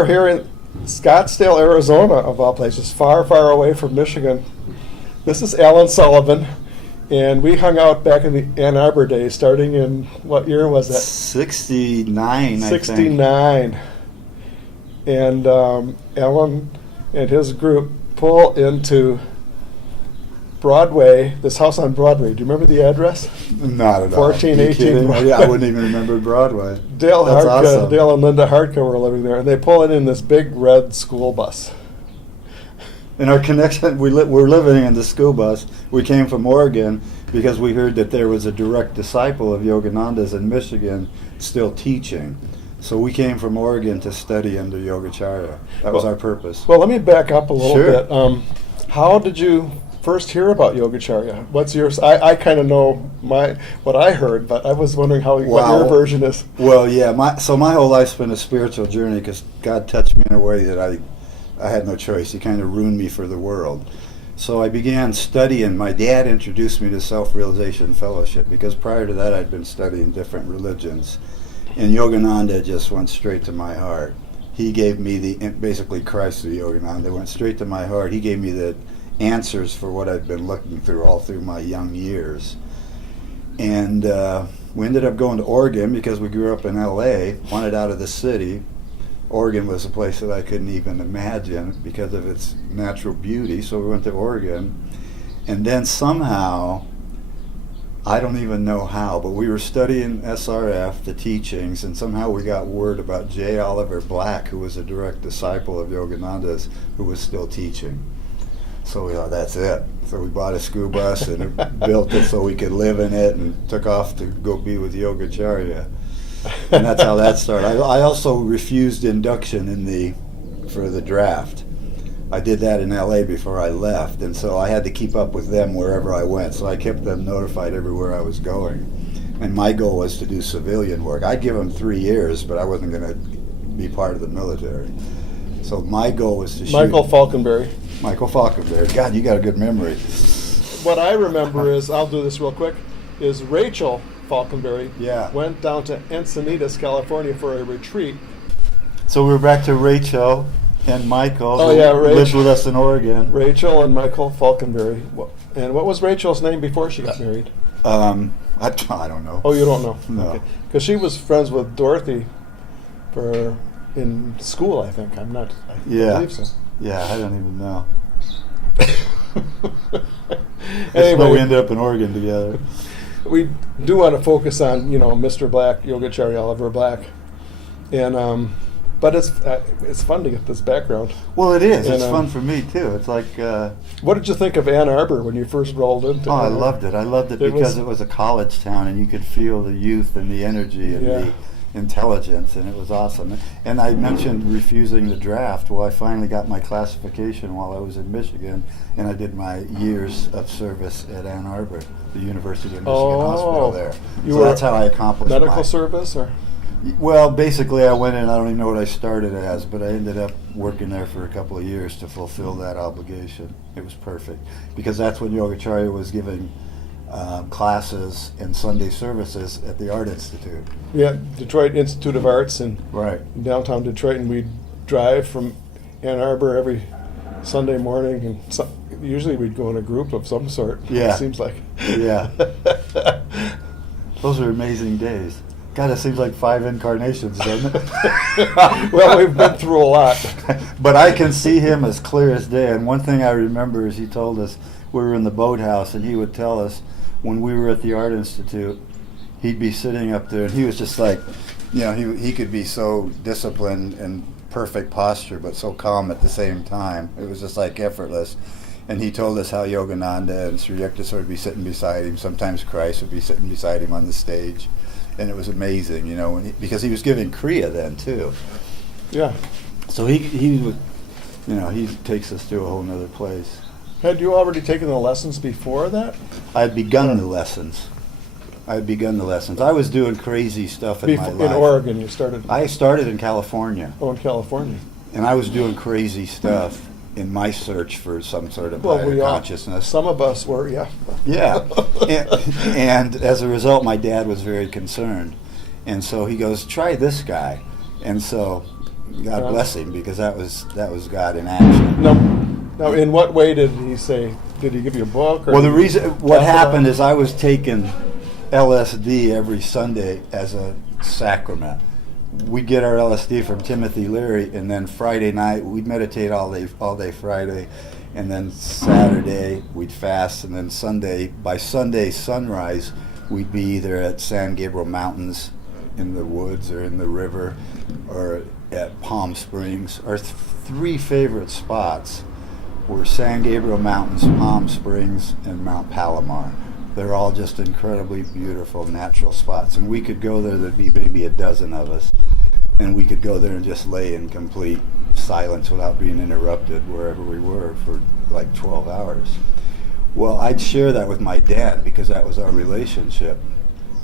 We're here in Scottsdale, Arizona, of all places, far, far away from Michigan. This is Alan Sullivan, and we hung out back in the Ann Arbor days, starting in, what year was that? 69, 69. And Alan and his group pull into Broadway, this house on Broadway. Do you remember the address? Not at all. 1418. Yeah, I wouldn't even remember Broadway. Dale That's awesome. Dale and Linda Hartka were living there, and they pull it in this big red school bus. In our connection, we're living in the school bus. We came from Oregon because we heard that there was a direct disciple of Yogananda's in Michigan still teaching. So we came from Oregon to study under Yogacharya. That was our purpose. Well, let me back up a little Sure. bit. How did you first hear about Yogacharya? What's yours? I kind of know what I heard, but I was wondering what your version is. Well, yeah. My whole life's been a spiritual journey because God touched me in a way that I had no choice. He kind of ruined me for the world. So I began studying. My dad introduced me to Self-Realization Fellowship because prior to that I'd been studying different religions. And Yogananda just went straight to my heart. He gave me basically Christ of Yogananda went straight to my heart. He gave me the answers for what I'd been looking through all through my young years. And we ended up going to Oregon because we grew up in LA, wanted out of the city. Oregon was a place that I couldn't even imagine because of its natural beauty, so we went to Oregon. And then somehow, I don't even know how, but we were studying SRF, the teachings, and somehow we got word about J Oliver Black, who was a direct disciple of Yogananda's, who was still teaching. So we thought, that's it. So we bought a school bus and built it so we could live in it and took off to go be with Yogacharya. And that's how that started. I also refused induction for the draft. I did that in LA before I left, and so I had to keep up with them wherever I went. So I kept them notified everywhere I was going. And my goal was to do civilian work. I'd give them 3 years, but I wasn't going to be part of the military. So my goal was to shoot. Michael Falconberry. God, you got a good memory. What I remember is, I'll do this real quick, is Rachel Falconberry went down to Encinitas, California for a retreat. So we're back to Rachel and Michael, who lived with us in Oregon. Rachel and Michael Falconberry. And what was Rachel's name before she got married? I don't know. Oh, you don't know? No. Because she was friends with Dorothy in school, I think. I believe so. Yeah, I don't even know. Anyway, we ended up in Oregon together. We do want to focus on, Mr. Black, Yogacharya Oliver Black. And but it's fun to get this background. Well, it is. It's fun for me too. It's like. What did you think of Ann Arbor when you first rolled into? I loved it. I loved it because it was a college town, and you could feel the youth and the energy and the intelligence, and it was awesome. And I mentioned refusing the draft. Well, I finally got my classification while I was in Michigan, and I did my years of service at Ann Arbor, the University of Michigan Hospital there. So that's how I accomplished medical service, or? Well, basically I went in, I don't even know what I started as, but I ended up working there for a couple of years to fulfill that obligation. It was perfect, because that's when Yogacharya was giving classes and Sunday services at the Art Institute. Yeah, Detroit Institute of Arts in downtown Detroit, and we'd drive from Ann Arbor every Sunday morning, and usually we'd go in a group of some sort. Yeah. It seems like. Yeah. Those are amazing days. God, it seems like 5 incarnations, doesn't it? Well, we've been through a lot. But I can see him as clear as day. And one thing I remember is he told us, we were in the boathouse, and he would tell us when we were at the Art Institute, he'd be sitting up there, and he was just like, he could be so disciplined and perfect posture, but so calm at the same time. It was just like effortless. And he told us how Yogananda and Sri Yukteswar would be sitting beside him. Sometimes Christ would be sitting beside him on the stage. And it was amazing, because he was giving Kriya then too. Yeah. So he would, he takes us to a whole nother place. Had you already taken the lessons before that? I had begun the lessons. I was doing crazy stuff in my life. In Oregon, you started? I started in California. Oh, in California. And I was doing crazy stuff in my search for some sort of higher consciousness. Some of us were, yeah. Yeah. And as a result, my dad was very concerned. And so he goes, try this guy. And so God bless him, because that was God in action. Now, in what way did he say? Did he give you a book? Or Well, the reason what happened is is I was taking LSD every Sunday as a sacrament. We'd get our LSD from Timothy Leary, and then Friday night we'd meditate all day Friday, and then Saturday we'd fast, and then by Sunday sunrise we'd be either at San Gabriel Mountains in the woods or in the river or at Palm Springs. Our three favorite spots were San Gabriel Mountains, Palm Springs, and Mount Palomar. They're all just incredibly beautiful natural spots, and we could go there. There'd be maybe a dozen of us, and we could go there and just lay in complete silence without being interrupted wherever we were for like 12 hours. Well, I'd share that with my dad because that was our relationship.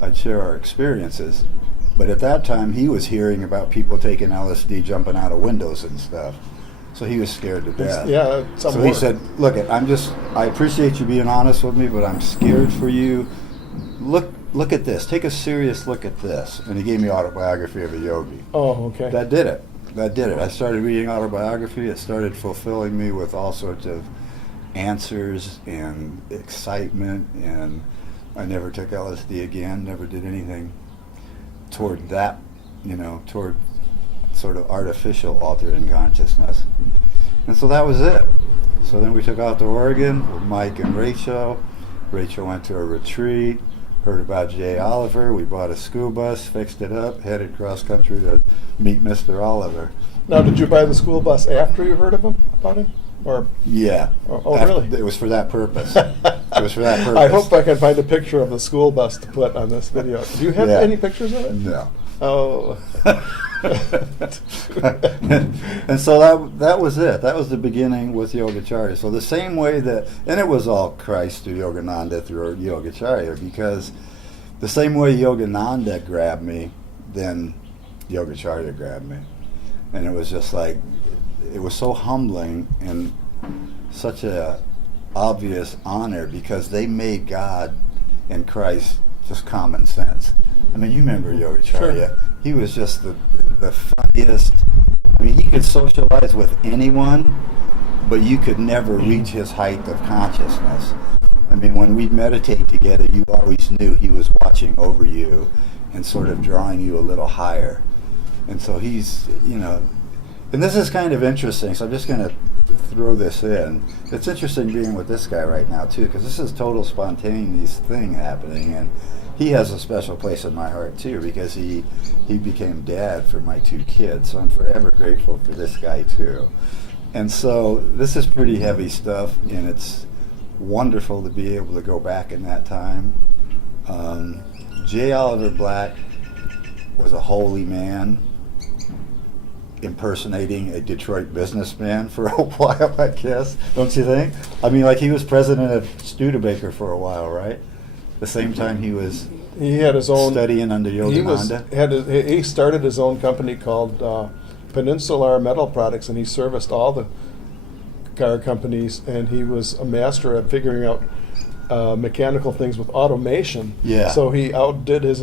I'd share our experiences, but at that time he was hearing about people taking LSD, jumping out of windows and stuff. So he was scared to death. Yeah. So he said, "Look, I appreciate you being honest with me, but I'm scared for you. Look at this. Take a serious look at this." And he gave me Autobiography of a Yogi. Oh, okay. That did it. I started reading autobiography. It started fulfilling me with all sorts of answers and excitement. And I never took LSD again. Never did anything toward that. Toward sort of artificial altering consciousness. And so that was it. So then we took out to Oregon with Mike and Rachel. Rachel went to a retreat, heard about J Oliver. We bought a school bus, fixed it up, headed cross country to meet Mr. Oliver. Now, did you buy the school bus after you heard about him? Or yeah. Really? It was for that purpose. I hope I can find a picture of the school bus to put on this video. Do you have any pictures of it? No. Oh. And so that was it. That was the beginning with Yogacharya. So the same way and it was all Christ through Yogananda through Yogacharya, because the same way Yogananda grabbed me, then Yogacharya grabbed me. And it was just like, it was so humbling and such a obvious honor, because they made God and Christ just common sense. I mean, you remember Yogacharya. Sure. He was just the funniest. I mean, he could socialize with anyone, but you could never reach his height of consciousness. I mean, when we'd meditate together, you always knew he was watching over you and sort of drawing you a little higher. And so he's, and this is kind of interesting, so I'm just going to throw this in. It's interesting being with this guy right now, too, because this is total spontaneous thing happening, and he has a special place in my heart, too, because he became dad for my two kids, so I'm forever grateful for this guy, too. And so this is pretty heavy stuff, and it's wonderful to be able to go back in that time. J Oliver Black was a holy man, impersonating a Detroit businessman for a while, I guess. Don't you think? I mean, like, he was president of Studebaker for a while, right? The same time he had his own studying under Yogananda. He started his own company called Peninsular Metal Products, and he serviced all the car companies, and he was a master at figuring out mechanical things with automation. Yeah. So he outdid his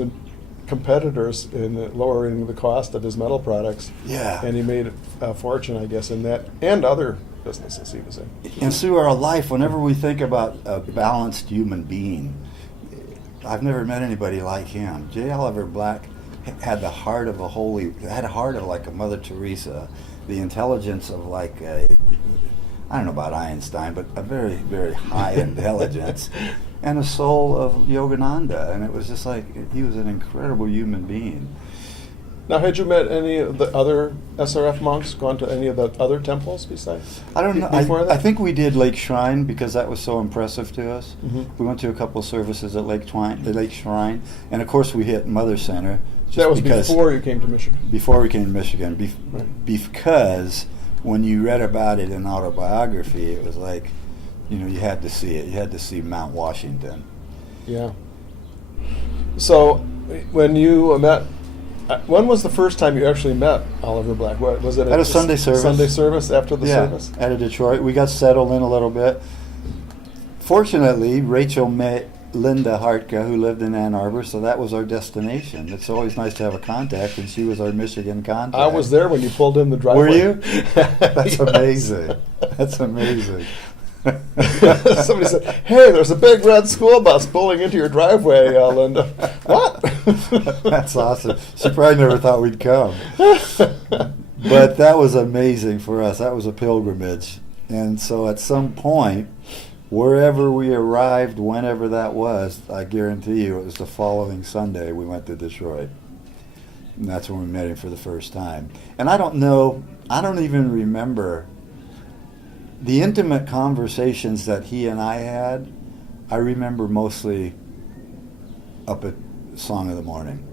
competitors in lowering the cost of his metal products. Yeah. And he made a fortune, I guess, in that and other businesses he was in. And through our life, whenever we think about a balanced human being, I've never met anybody like him. J. Oliver Black had the heart of had a heart of like a Mother Teresa, the intelligence of like I don't know about Einstein, but a very, very high intelligence, and a soul of Yogananda. And it was just like, he was an incredible human being. Now, had you met any of the other SRF monks, gone to any of the other temples besides? I don't know. Before that? I think we did Lake Shrine because that was so impressive to us. Mm-hmm. We went to a couple services at Lake Shrine, and of course we hit Mother Center. That was before you came to Michigan. Before we came to Michigan, Right. Because when you read about it in autobiography, it was like, you had to see it. You had to see Mount Washington. Yeah. So, when you met, when was the first time you actually met Oliver Black? What, was it at a Sunday service? Sunday service after the service? At a Detroit. We got settled in a little bit. Fortunately, Rachel met Linda Hartka, who lived in Ann Arbor, so that was our destination. It's always nice to have a contact, and she was our Michigan contact. I was there when you pulled in the driveway. Were you? That's Yes. amazing. That's amazing. Somebody said, "Hey, there's a big red school bus pulling into your driveway, Linda." What? That's awesome. She probably never thought we'd come. But that was amazing for us. That was a pilgrimage. And so at some point, wherever we arrived, whenever that was, I guarantee you it was the following Sunday we went to Detroit. And that's when we met him for the first time. And I don't even remember the intimate conversations that he and I had. I remember mostly up at Song of the Morning.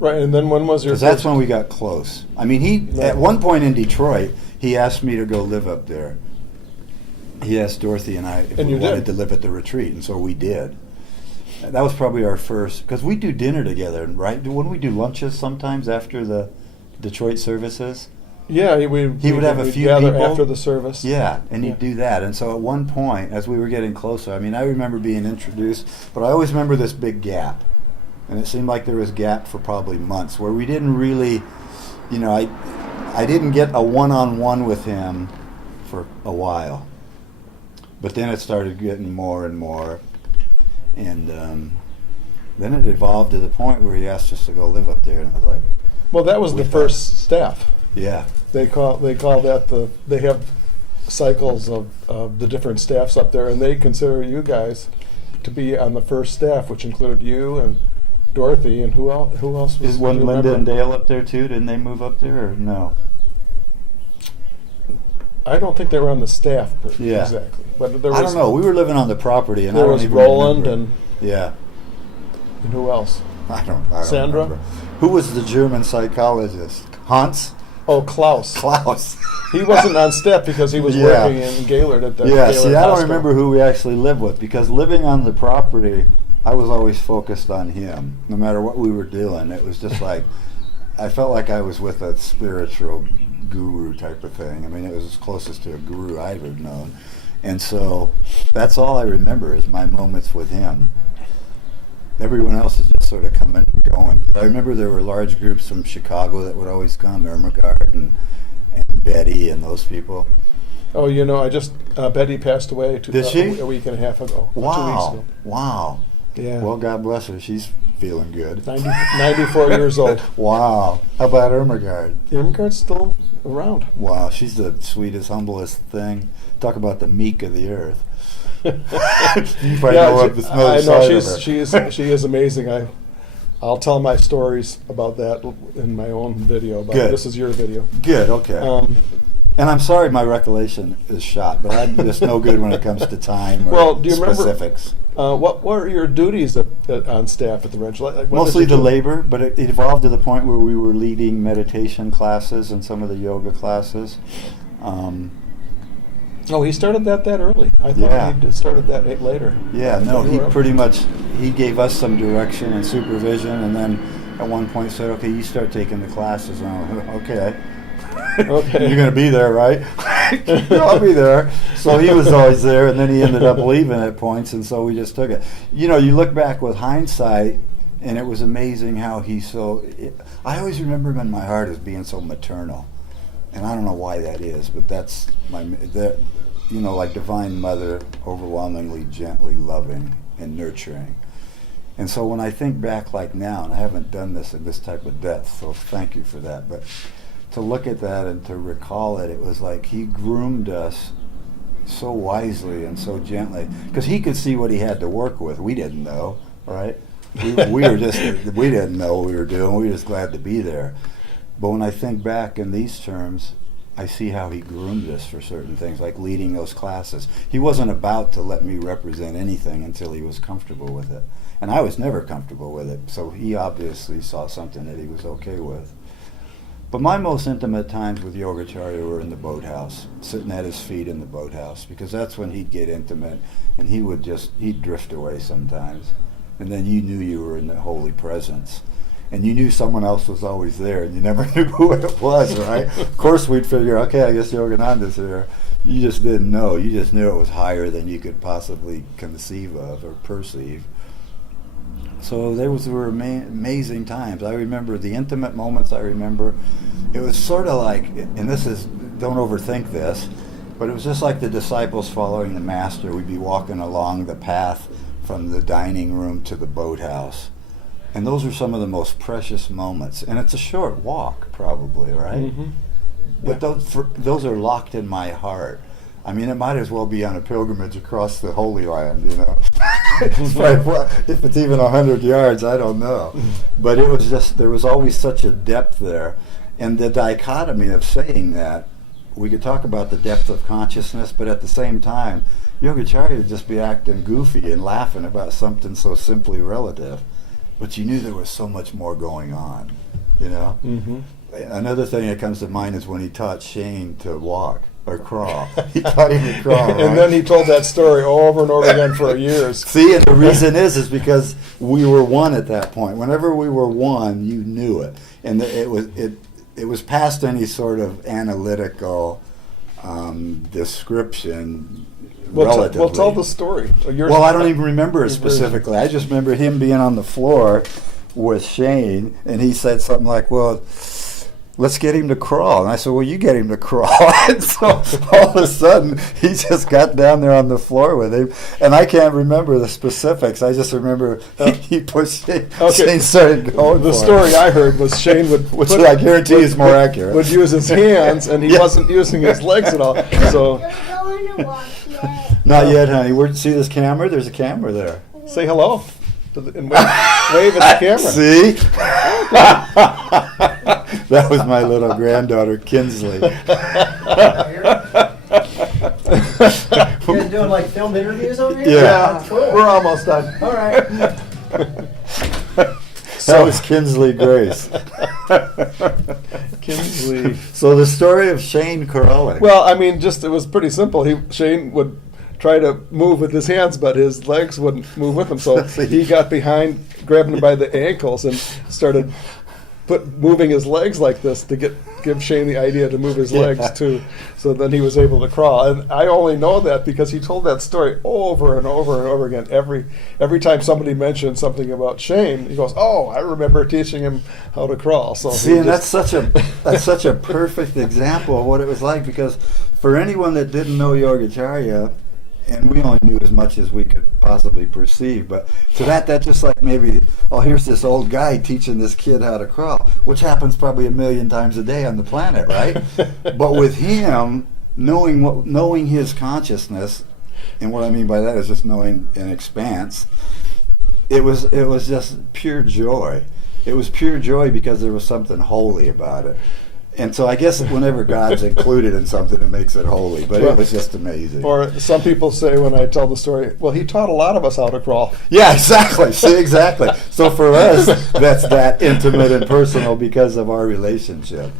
Right, and then when was your? Because that's when we got close. I mean, at one point in Detroit, he asked me to go live up there. He asked Dorothy and I if we wanted to live at the retreat, and so we did. That was probably our first, because we do dinner together, right? Wouldn't we do lunches sometimes after the Detroit services? Yeah, He would have a few gather people after the service. Yeah, and he'd do that. And so at one point, as we were getting closer, I mean, I remember being introduced, but I always remember this big gap. And it seemed like there was a gap for probably months where we didn't really, I didn't get a one-on-one with him for a while. But then it started getting more and more. And then it evolved to the point where he asked us to go live up there. And I was like, well, that was the first staff. Yeah. They call that they have cycles of the different staffs up there, and they consider you guys to be on the first staff, which included you and Dorothy, and who else was? Wasn't Linda and Dale up there too? Didn't they move up there, or no? I don't think they were on the staff Yeah. exactly, but there was, I don't know. We were living on the property, and I there don't was even Roland remember. and who else? I don't Sandra? remember. Who was the German psychologist? Hans? Oh, Klaus. Klaus. He wasn't on staff because he was Yeah. working in Gaylord at the Yeah, Gaylord see, I don't Hospital. remember who we actually lived with, because living on the property, I was always focused on him. No matter what we were doing, it was just like, I felt like I was with a spiritual guru type of thing. I mean, it was as closest to a guru I've ever known. And so that's all I remember is my moments with him. Everyone else is just sort of coming and going. I remember there were large groups from Chicago that would always come, Ermengarde and Betty and those people. Oh, I just Betty passed away Did she? a week and a half ago. 2 weeks Wow. ago. Wow. Yeah. Well, God bless her. She's feeling good. 94 years old. Wow. How about Ermengarde? Irmgard's still around. Wow. She's the sweetest, humblest thing. Talk about the meek of the earth. You probably know of this I know side of her. she is amazing. I'll tell my stories about that in my own video. But Good. This is your video. Good, okay. And I'm sorry my recollection is shot, but I'm just no good when it comes to time or Well, do you remember- specifics. What were your duties on staff at the ranch? Like, what Mostly did you the do? labor, but it evolved to the point where we were leading meditation classes and some of the yoga classes. Oh, he started that early. I thought Yeah. he started that later. Yeah, no, You he were up. pretty much, he gave us some direction and supervision, and then at one point said, okay, you start taking the classes. And I went, okay. Okay. You're going to be there, right? Yeah, I'll be there. So he was always there, and then he ended up leaving at points, and so we just took it. You look back with hindsight, and it was amazing how I always remember him in my heart as being so maternal. And I don't know why that is, but that's like Divine Mother, overwhelmingly gently loving and nurturing. And so when I think back like now, and I haven't done this in this type of depth, so thank you for that, but to look at that and to recall it, it was like he groomed us so wisely and so gently, because he could see what he had to work with. We didn't know, right? We didn't know what we were doing. We were just glad to be there. But when I think back in these terms, I see how he groomed us for certain things, like leading those classes. He wasn't about to let me represent anything until he was comfortable with it. And I was never comfortable with it, so he obviously saw something that he was okay with. But my most intimate times with Yogacharya were in the boathouse, sitting at his feet in the boathouse, because that's when he'd get intimate, and he'd drift away sometimes. And then you knew you were in the holy presence. And you knew someone else was always there, and you never knew who it was, right? Of course we'd figure, okay, I guess Yogananda's here. You just didn't know. You just knew it was higher than you could possibly conceive of or perceive. So those were amazing times. I remember the intimate moments. I remember it was sort of like, and this is, don't overthink this, but it was just like the disciples following the master. We'd be walking along the path from the dining room to the boathouse. And those are some of the most precious moments. And it's a short walk, probably, right? Mm-hmm. But those are locked in my heart. I mean, it might as well be on a pilgrimage across the Holy Land, you know. If it's even 100 yards, I don't know. But it was just, there was always such a depth there. And the dichotomy of saying that, we could talk about the depth of consciousness, but at the same time, Yogacharya would just be acting goofy and laughing about something so simply relative. But you knew there was so much more going on, you know? Mm-hmm. Another thing that comes to mind is when he taught Shane to walk or crawl. He taught him to crawl, right? And then he told that story over and over again for years. See, and the reason is because we were one at that point. Whenever we were one, you knew it. And it was past any sort of analytical description. Well, tell the story. Well, I don't even remember it specifically. I just remember him being on the floor with Shane, and he said something like, well, let's get him to crawl. And I said, well, you get him to crawl. And so all of a sudden, he just got down there on the floor with him. And I can't remember the specifics. I just remember he pushed Shane. Okay. Shane started going The story I heard was Shane would, which I guarantee is more accurate. Would use his hands, and he wasn't using his legs at all. So not yet, honey. See this camera? There's a camera there. say hello and wave at the camera. See? That was my little granddaughter, Kinsley. You guys doing like filmed interviews over here? Yeah. Cool. We're almost done. All right. That was Kinsley Grace. Kinsley. So the story of Shane crawling. Well, I mean, it was pretty simple. Shane would try to move with his hands, but his legs wouldn't move with him. So he got behind, grabbing him by the ankles, and started moving his legs like this to give Shane the idea to move his legs too. So then he was able to crawl. And I only know that because he told that story over and over and over again. Every time somebody mentioned something about Shane, he goes, "Oh, I remember teaching him how to crawl." So see, and that's such a perfect example of what it was like, because for anyone that didn't know Yogacharya, and we only knew as much as we could possibly perceive, but to that's just like maybe, oh, here's this old guy teaching this kid how to crawl, which happens probably 1 million times a day on the planet, right? But with him, knowing his consciousness, and what I mean by that is just knowing an expanse, it was just pure joy. It was pure joy because there was something holy about it. And so I guess whenever God's included in something, it makes it holy. But it was just amazing. Or some people say when I tell the story, well, he taught a lot of us how to crawl. Yeah, exactly. See, exactly. So for us, that's that intimate and personal because of our relationship.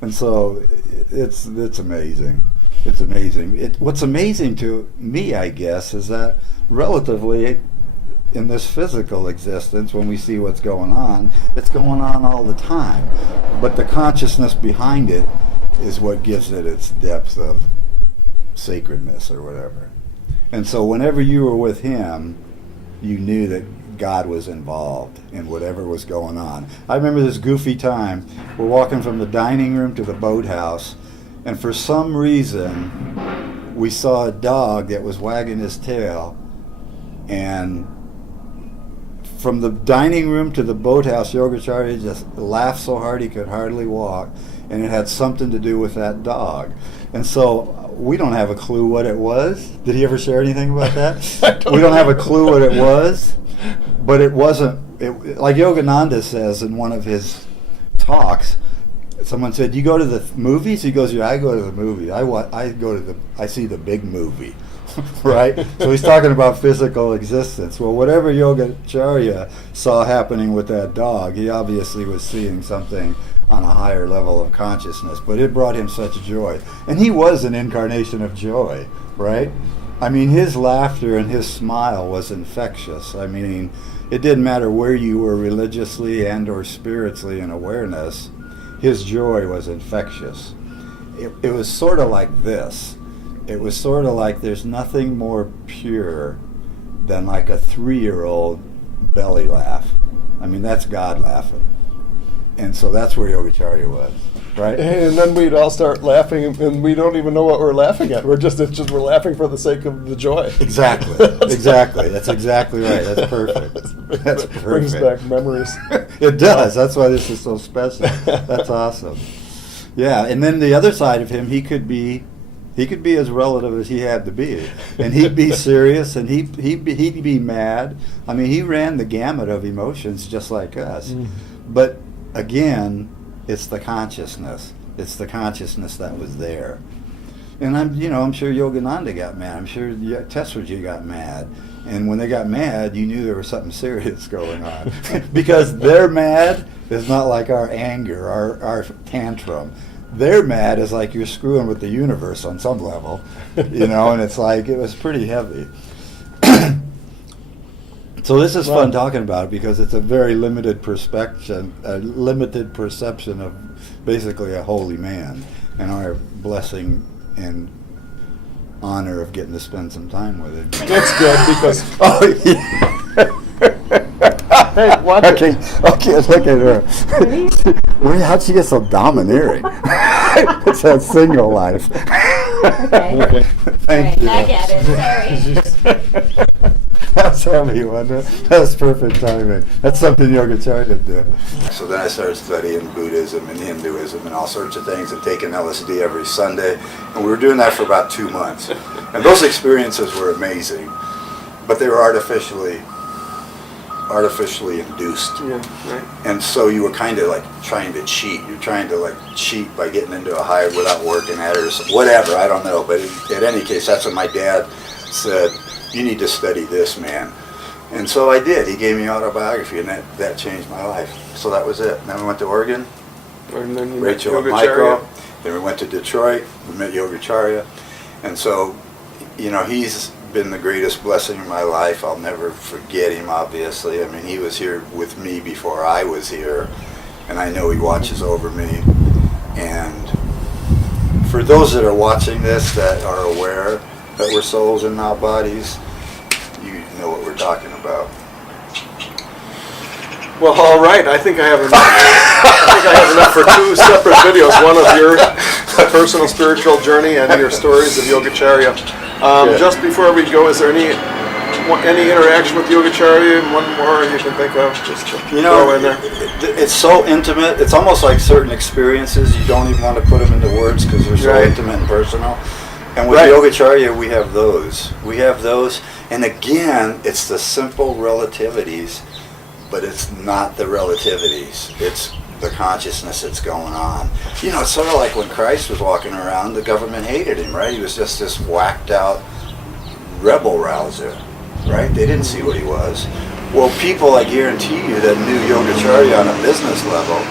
And so it's amazing. It's amazing. What's amazing to me, I guess, is that relatively in this physical existence, when we see what's going on, it's going on all the time. But the consciousness behind it is what gives it its depth of sacredness or whatever. And so whenever you were with him, you knew that God was involved in whatever was going on. I remember this goofy time. We're walking from the dining room to the boathouse, and for some reason, we saw a dog that was wagging his tail, and from the dining room to the boathouse, Yogacharya just laughed so hard he could hardly walk, and it had something to do with that dog. And so we don't have a clue what it was. Did he ever share anything about that? We don't have a clue what it was, but it wasn't, like Yogananda says in one of his talks, someone said, "You go to the movies?" He goes, "Yeah, I go to the movie. I see the big movie." Right? So he's talking about physical existence. Well, whatever Yogacharya saw happening with that dog, he obviously was seeing something on a higher level of consciousness, but it brought him such joy. And he was an incarnation of joy, right? I mean, his laughter and his smile was infectious. I mean, it didn't matter where you were religiously and or spiritually in awareness, his joy was infectious. It was sort of like this. It was sort of like there's nothing more pure than like a 3-year-old belly laugh. I mean, that's God laughing. And so that's where Yogacharya was, right? And then we'd all start laughing, and we don't even know what we're laughing at. We're laughing for the sake of the joy. Exactly. Exactly. That's exactly right. That's perfect. That's perfect. Brings back memories. It does. That's why this is so special. That's awesome. Yeah, and then the other side of him, he could be as relative as he had to be, and he'd be serious, and he'd be mad. I mean, he ran the gamut of emotions just like us. But again, it's the consciousness. It's the consciousness that was there. And I'm sure Yogananda got mad. I'm sure Teswaji got mad. And when they got mad, you knew there was something serious going on. Because their mad is not like our anger, our tantrum. Their mad is like you're screwing with the universe on some level, and it's like, it was pretty heavy. So this is fun talking about it because it's a very limited perception of basically a holy man, and our blessing and honor of getting to spend some time with him. That's good because hey, watch Okay, look at her. How'd she get so domineering? It's that single life. Okay. Thank you. I get it. Sorry. That's heavy, wasn't it? That was perfect timing. That's something Yogacharya did. So then I started studying Buddhism and Hinduism and all sorts of things, and taking LSD every Sunday. And we were doing that for about 2 months. And those experiences were amazing, but they were artificially induced. Yeah, right. And so you were kind of like trying to cheat. You're trying to like cheat by getting into a high without working at it or whatever. I don't know. But in any case, that's what my dad said. You need to study this, man. And so I did. He gave me autobiography, and that changed my life. So that was it. Then we went to Oregon. And then you Rachel met and Yogacharya. Michael. Then we went to Detroit. We met Yogacharya. And so, he's been the greatest blessing in my life. I'll never forget him, obviously. I mean, he was here with me before I was here, and I know he watches over me. And for those that are watching this that are aware that we're souls and not bodies, you know what we're talking about. Well, all right. I think I have enough. I think I have enough for 2 separate videos. One of your personal spiritual journey and your stories of Yogacharya. Just before we go, is there any interaction with Yogacharya? One more you can think of? Just to throw in there. It's so intimate. It's almost like certain experiences. You don't even want to put them into words because they're so intimate and personal. And with Yogacharya, we have those. And again, it's the simple relativities, but it's not the relativities. It's the consciousness that's going on. It's sort of like when Christ was walking around, the government hated him, right? He was just this whacked out rebel rouser, right? They didn't see what he was. Well, people, I guarantee you, that knew Yogacharya on a business level,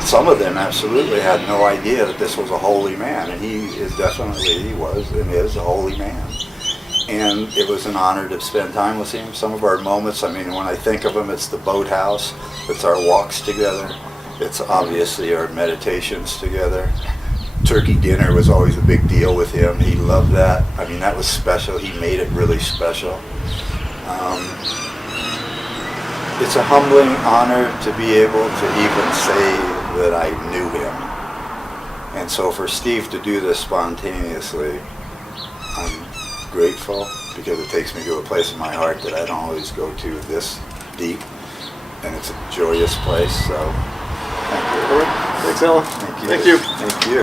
some of them absolutely had no idea that this was a holy man, and he was and is a holy man. And it was an honor to spend time with him. Some of our moments, I mean, when I think of him, it's the boathouse, it's our walks together, it's obviously our meditations together. Turkey dinner was always a big deal with him. He loved that. I mean, that was special. He made it really special. It's a humbling honor to be able to even say that I knew him. And so for Steve to do this spontaneously, I'm grateful, because it takes me to a place in my heart that I don't always go to this deep, and it's a joyous place. So thank you. All right. Thanks, Alan. Thank you. Thank you. Thank you.